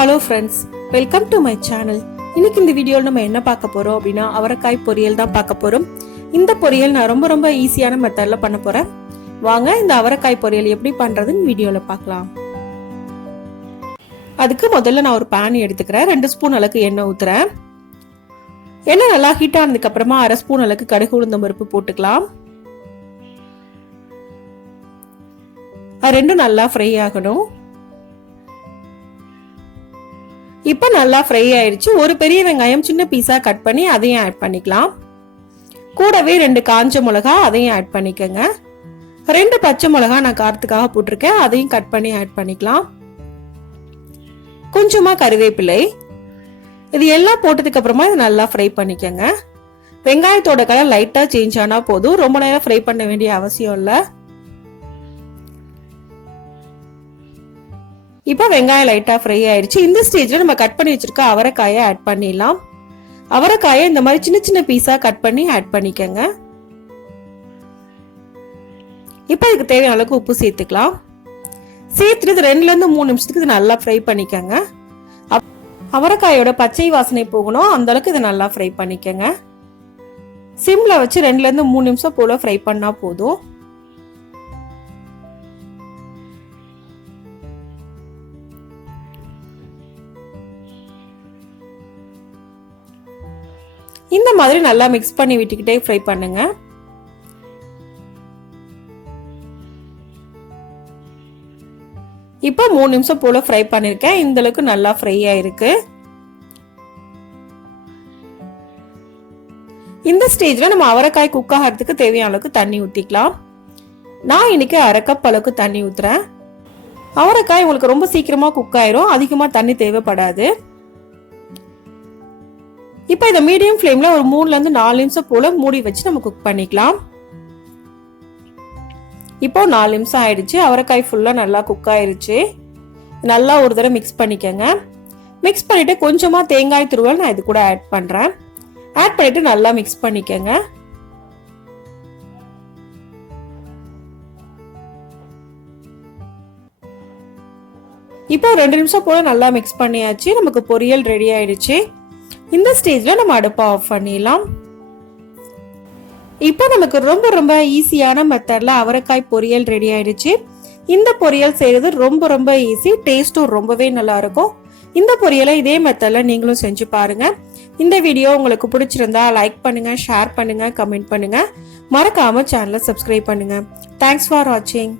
Hello friends, welcome to my channel. இன்னைக்கு இந்த வீடியோவில் நம்ம என்ன பார்க்க போறோம் அப்படின்னா அவரைக்காய் பொரியல் தான் பார்க்க போறோம். இந்த பொரியல் நான் ரொம்ப ஈஸியான மெத்தட்ல பண்ண போறேன். வாங்க இந்த அவரைக்காய் பொரியல் எப்படி பண்றதுன்னு வீடியோல பார்க்கலாம். அதுக்கு முதல்ல நான் ஒரு பேன் எடுத்துக்கிறேன். 2 ஸ்பூன் அளவுக்கு எண்ணெய் ஊத்துறேன். எண்ணெய் நல்லா ஹீட் ஆனதுக்கு அப்புறமா 1/2 ஸ்பூன் அளவுக்கு கடுகு உளுந்தம் பருப்பு போட்டுக்கலாம். அது ரெண்டும் நல்லா ஃப்ரை ஆகணும். இப்ப நல்லா ஃப்ரை ஆயிடுச்சு. ஒரு பெரிய வெங்காயம் சின்ன பீஸா கட் பண்ணி அதையும் ஆட் பண்ணிக்கலாம். கூடவே 2 காஞ்ச மிளகா அதையும் ஆட் பண்ணிக்கோங்க. 2 பச்சை மிளகா நான் காரத்துக்காக போட்டிருக்கேன், அதையும் கட் பண்ணி ஆட் பண்ணிக்கலாம். கொஞ்சமா கருவேப்பிலை. இது எல்லாம் போட்டதுக்கு அப்புறமா இது நல்லா ஃப்ரை பண்ணிக்கோங்க. வெங்காயத்தோட கலர் லைட்டா சேஞ்ச் ஆனா போதும், ரொம்ப நேரம் ஃப்ரை பண்ண வேண்டிய அவசியம் இல்லை. இப்ப வெங்காயம் லைட்டா ஃப்ரை ஆயிடுச்சு. இந்த ஸ்டேஜ்ல நம்ம கட் பண்ணி வச்சிருக்க அவரைக்காயை ஆட் பண்ணிடலாம். அவரைக்காயை இந்த மாதிரி சின்ன பீஸா கட் பண்ணி ஆட் பண்ணிக்கங்க. இப்ப இதுக்கு தேவையான அளவுக்கு உப்பு சேர்த்துக்கலாம். சேர்த்துட்டு 2ல இருந்து 3 நிமிஷத்துக்கு இது நல்லா ஃப்ரை பண்ணிக்கங்க. அவரைக்காயோட பச்சை வாசனை போகணும், அந்த அளவுக்கு இதை நல்லா ஃப்ரை பண்ணிக்கங்க. சிம்ல வச்சு 2ல இருந்து 3 நிமிஷம் போல ஃப்ரை பண்ணா போதும். இந்த மாதிரி நல்லா மிக்ஸ் பண்ணி விட்டுக்கிட்டே ஃப்ரை பண்ணுங்க. இப்போ 3 நிமிஷம் போல ஃப்ரை பண்ணிருக்கேன். இந்த அளவுக்கு நல்லா ஃப்ரை ஆயிருக்கு. இந்த ஸ்டேஜ்ல நம்ம அவரைக்காய் குக் ஆகிறதுக்கு தேவையான அளவுக்கு தண்ணி ஊத்திக்கலாம். நான் இன்னைக்கு 1/2 கப் அளவுக்கு தண்ணி ஊத்துறேன். அவரைக்காய் உங்களுக்கு ரொம்ப சீக்கிரமா குக் ஆயிரும், அதிகமா தண்ணி தேவைப்படாது. இப்ப இதை மீடியம் ஃப்ளேம்ல ஒரு 3ல இருந்து 4 நிமிஷம் போல மூடி வச்சு நம்ம குக் பண்ணிக்கலாம். இப்போ 4 நிமிஷம் ஆயிடுச்சு. அவரைக்காய் ஃபுல்லா நல்லா குக் ஆயிருச்சு. நல்லா ஒரு தடவை மிக்ஸ் பண்ணிக்கங்க. மிக்ஸ் பண்ணிட்டு கொஞ்சமா தேங்காய் துருவல் நான் இது கூட ஆட் பண்றேன். ஆட் பண்ணிட்டு நல்லா மிக்ஸ் பண்ணிக்கங்க. இப்போ 2 நிமிஷம் போல நல்லா மிக்ஸ் பண்ணியாச்சு. நமக்கு பொரியல் ரெடி ஆயிடுச்சு. இந்த ஸ்டேஜ்ல நம்ம அடுப்பை ஆஃப் பண்ணிடலாம். இப்போ நமக்கு ரொம்ப ஈஸியான மெத்தட்ல அவரைக்காய் பொரியல் ரெடி ஆயிடுச்சு. இந்த பொரியல் செய்யறது ரொம்ப ஈஸி, டேஸ்டும் ரொம்பவே நல்லா இருக்கும். இந்த பொரியலை இதே மெத்தட்ல நீங்களும் செஞ்சு பாருங்க. இந்த வீடியோ உங்களுக்கு பிடிச்சிருந்தா லைக் பண்ணுங்க, ஷேர் பண்ணுங்க, கமெண்ட் பண்ணுங்க. மறக்காம சேனலை சப்ஸ்கிரைப் பண்ணுங்க. தேங்க்ஸ் ஃபார் வாட்சிங்.